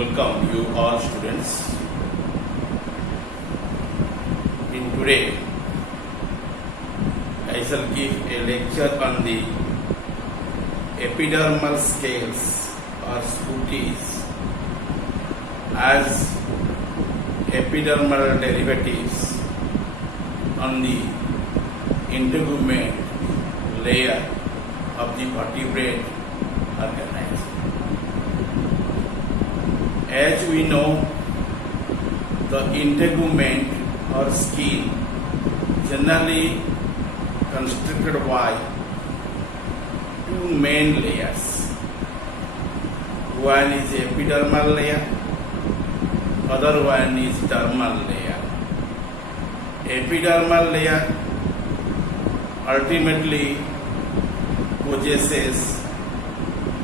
welcome you all students. In today, I shall give a lecture on the epidermal scales or scuties as epidermal derivatives on the integument layer of the vertebrate organism. As we know, the integument or skin generally constructed by two main layers. One is epidermal layer, other one is dermal layer. Epidermal layer ultimately possesses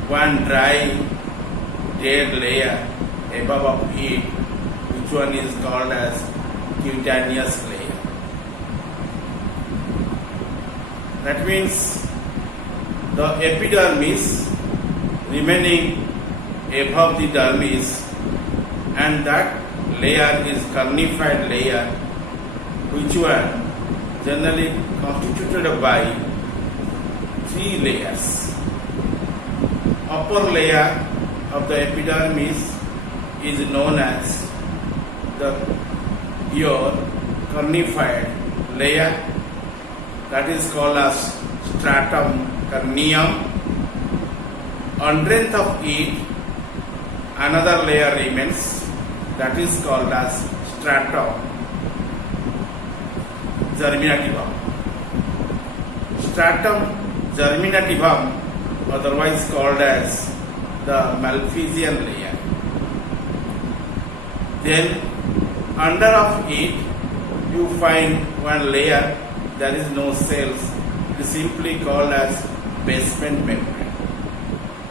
one dry dead layer above of it, which one is called as cutaneous layer. That means the epidermis remaining above the dermis, and that layer is carnified layer, which one generally constituted by three layers. Upper layer of the epidermis is known as your carnified layer, that is called as stratum corneum. Underneath of it, another layer remains, that is called as stratum germinativum. Stratum germinativum, otherwise called as the Malpighian layer. Then under of it you find one layer, there is no cells, it is simply called as basement membrane.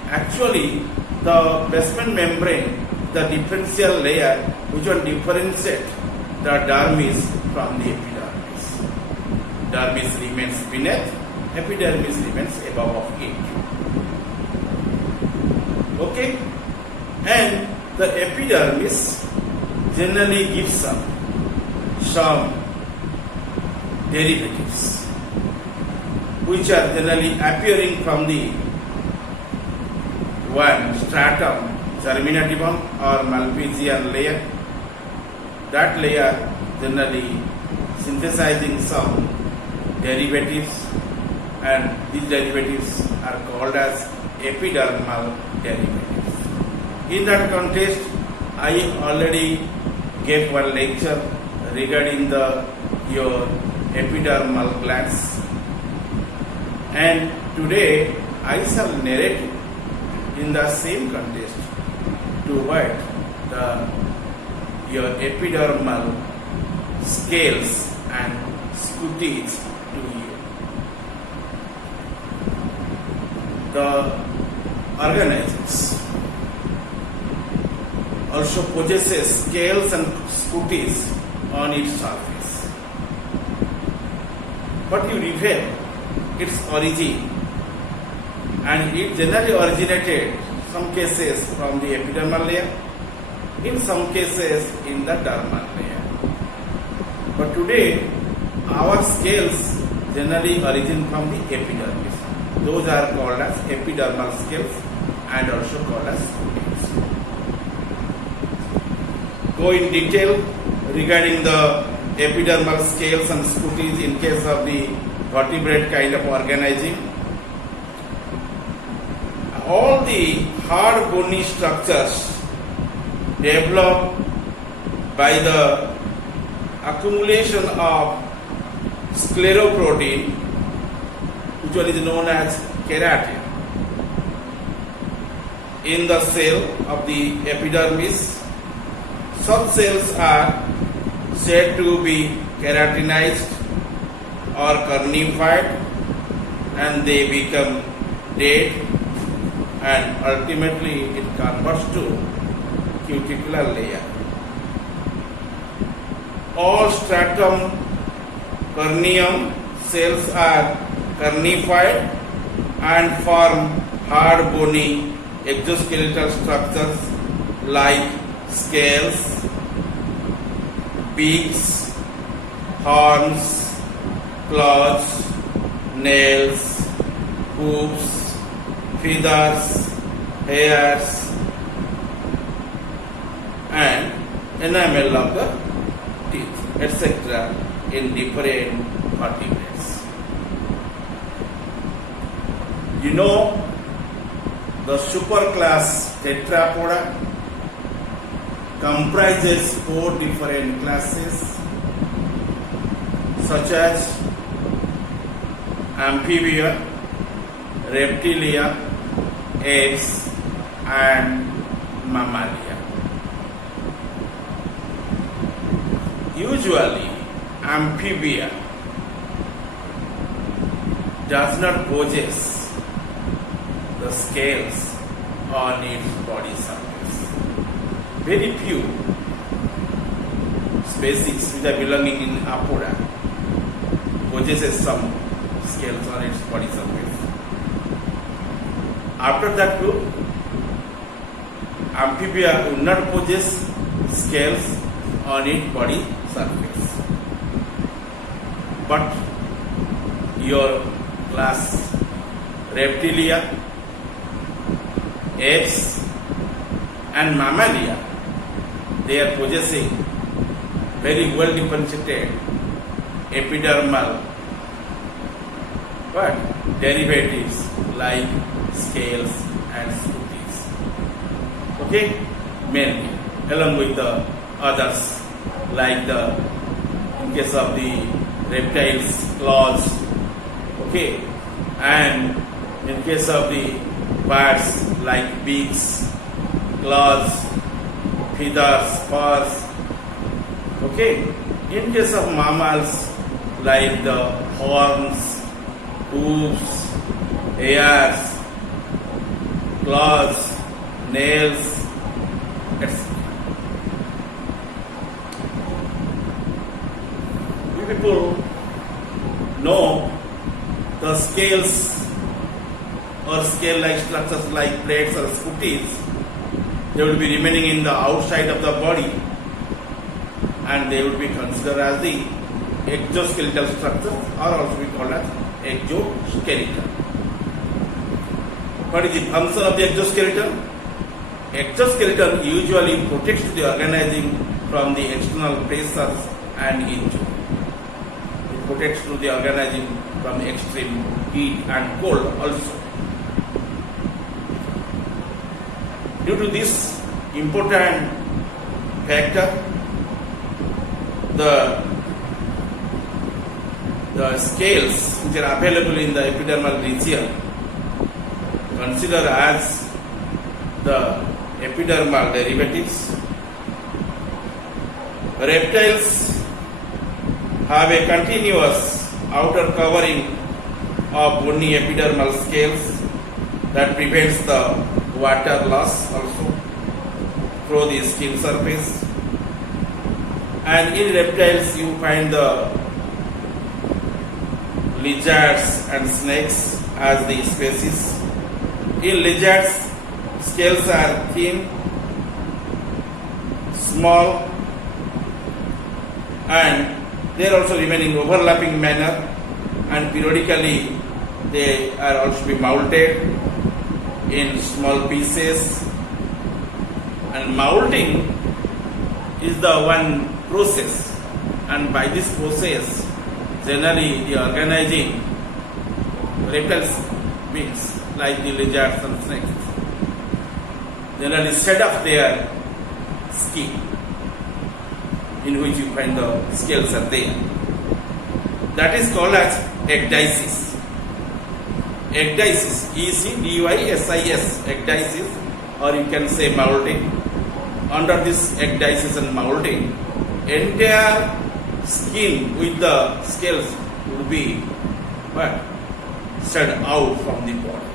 Actually, the basement membrane, the differential layer which will differentiate the dermis from the epidermis. Dermis remains beneath, epidermis remains above of it. Okay? And the epidermis generally gives some derivatives which are generally appearing from the one stratum germinativum or Malpighian layer. That layer generally synthesizing some derivatives, and these derivatives are called as epidermal derivatives. In that context, I already gave one lecture regarding your epidermal glands, and today I shall narrate it in the same context to what your epidermal scales and scuties to you. The organisms also possesses scales and scuties on its surface, but you reveal its origin, and it generally originated some cases from the epidermal layer, in some cases in the dermal layer. But today our scales generally origin from the epidermis. Those are called as epidermal scales and also called as scuties. Go in detail regarding the epidermal scales and scuties in case of the vertebrate kind of organism. All the hard bony structures developed by the accumulation of scleroprotein, which one is known as keratin, in the cell of the epidermis. Such cells are said to be keratinized or carnified, and they become dead, and ultimately it converts to cuticular layer. All stratum corneum cells are carnified and form hard bony exoskeletal structures like scales, beaks, horns, claws, nails, hooves, feathers, hairs, and enamel of the teeth, etc. in different vertebrates. You know the superclass Tetrapoda comprises 4 different classes such as Amphibia, Reptilia, Apes, and Mammalia. Usually, Amphibia does not possess the scales on its body surface. Very few species which are belonging in Apoda possesses some scales on its body surface. After that group, Amphibia will not possess scales on its body surface. But your class Reptilia, Apes, and Mammalia, they are possessing very well differentiated epidermal derivatives like scales and scutes. Okay, mainly along with the others like in case of the reptiles, claws. Okay, and in case of the birds like beaks, claws, feathers, furs. Okay, in case of mammals like the horns, hooves, hairs, claws, nails, etc. You people know the scales or scale-like structures like plates or scutes, they will be remaining in the outside of the body and they will be considered as the exoskeletal structure or also be called as exoskeleton. What is the function of the exoskeleton? Exoskeleton usually protects the organism from the external pressures and injury. It protects the organism from extreme heat and cold also. Due to this important factor, the scales which are available in the epidermal region considered as the epidermal derivatives. Reptiles have a continuous outer covering of bony epidermal scales that prevents the water loss also through the skin surface. And in reptiles you find the lizards and snakes as the species. In lizards, scales are thin, small, and they are also remain in overlapping manner, and periodically they are also be moulted in small pieces. And moulting is the one process, and by this process generally the organizing reptiles beings like the lizards and snakes generally shed off their skin in which you find the scales are there. That is called as ecdysis. Ecdysis, E-C-D-Y-S-I-S, ecdysis, or you can say moulting. Under this ecdysis and moulting, entire skin with the scales would be shed out from the body.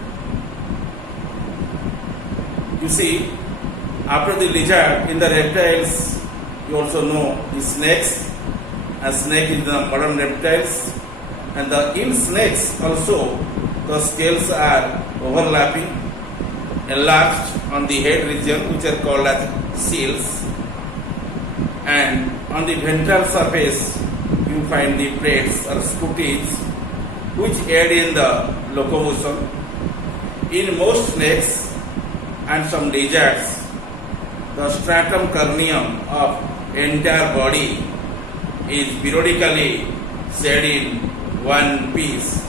You see, after the lizard, in the reptiles, you also know the snakes. A snake is the modern reptiles, and in snakes also the scales are overlapping enlarged on the head region, which are called as seals, and on the ventral surface you find the plates or scutes which aid in the locomotion. In most snakes and some lizards, the stratum corneum of entire body is periodically shed in one piece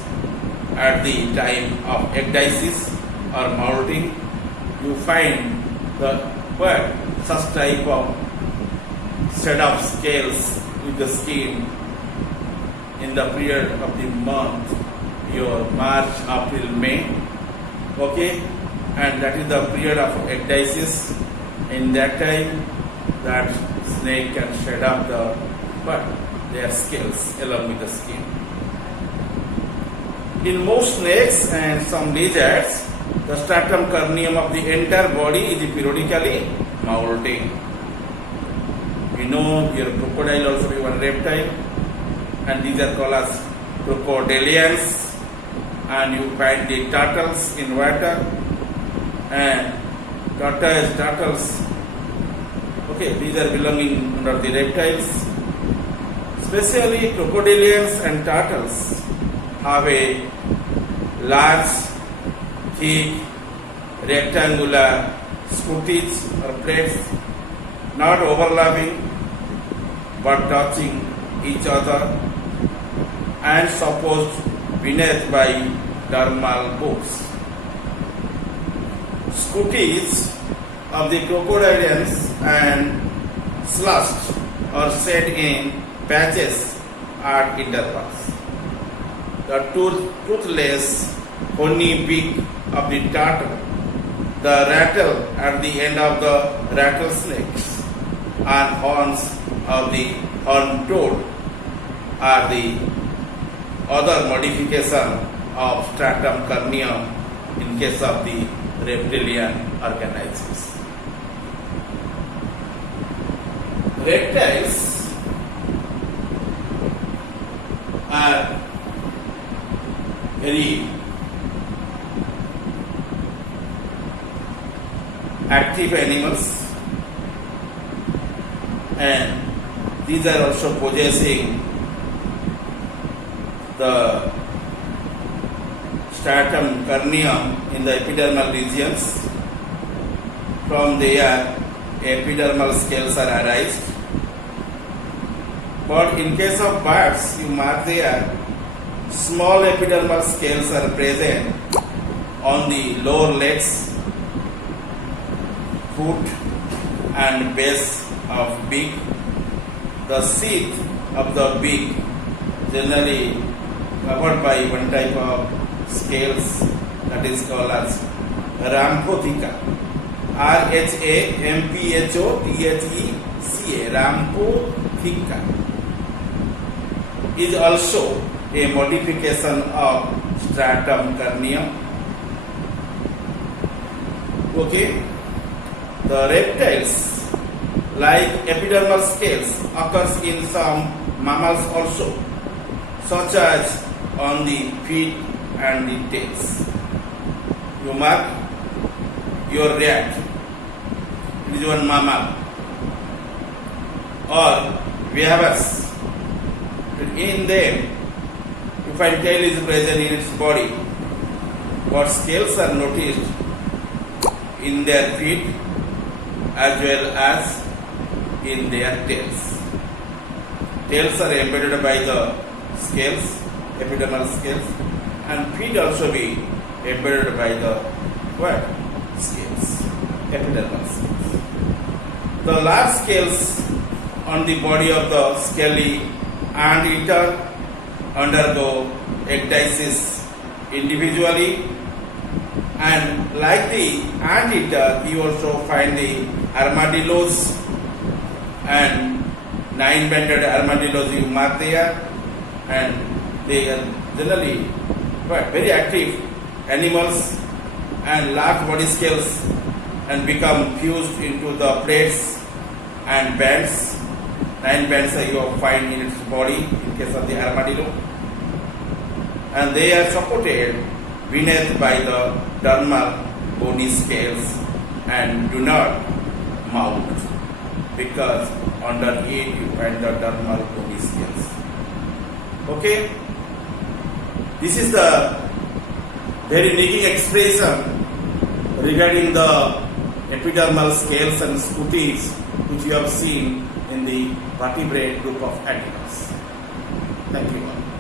at the time of ecdysis or molting. You find such type of set of scales with the skin in the period of the month, your March, April, May. Okay, and that is the period of ecdysis. In that time, that snake can shed off their scales along with the skin. In most snakes and some lizards, the stratum corneum of the entire body is periodically molting. We know your crocodile also be one reptile, and these are called as crocodilians. And you find the turtles in water and turtles. Okay, these are belonging under the reptiles. Especially crocodilians and turtles have a large, thick, rectangular scutes or plates, not overlapping but touching each other and supposed beneath by dermal books. Scutes of the crocodilians and slushed or set in patches at intervals. The toothless horny beak of the turtle, the rattle at the end of the rattlesnakes, and horns of the horned toad are the other modification of stratum corneum in case of the reptilian organisms. Reptiles are very active animals, and these are also possessing the stratum corneum in the epidermal regions. From there, epidermal scales are arised. But in case of birds, you mark there, small epidermal scales are present on the lower legs, foot, and base of beak. The sheath of the beak generally covered by one type of scales that is called as Rhamphotheca. Rhamphotheca. Rhamphotheca is also a modification of stratum corneum. Okay, the reptiles, like epidermal scales, occurs in some mammals also, such as on the feet and the tails. You mark your rat, it is one mammal, or beavers. In them, you find tail is present in its body, but scales are noticed in their feet as well as in their tails. Tails are embedded by the scales, epidermal scales, and feet also be embedded by the scales, epidermal scales. The large scales on the body of the scaly anteater undergo ecdysis individually, and like the anteater, you also find the armadillos and nine-banded armadillos you mark there, and they are generally very active animals and large body scales and become fused into the plates and bands. 9 bands you find in its body in case of the armadillo, and they are supported beneath by the dermal bony scales and do not mount, because under it you find the dermal bony scales. Okay, this is the very neat expression regarding the epidermal scales and scutes which you have seen in the vertebrate group of animals. Thank you all.